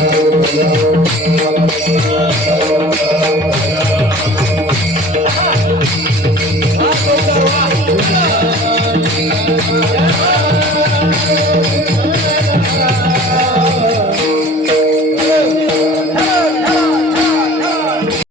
Yeah.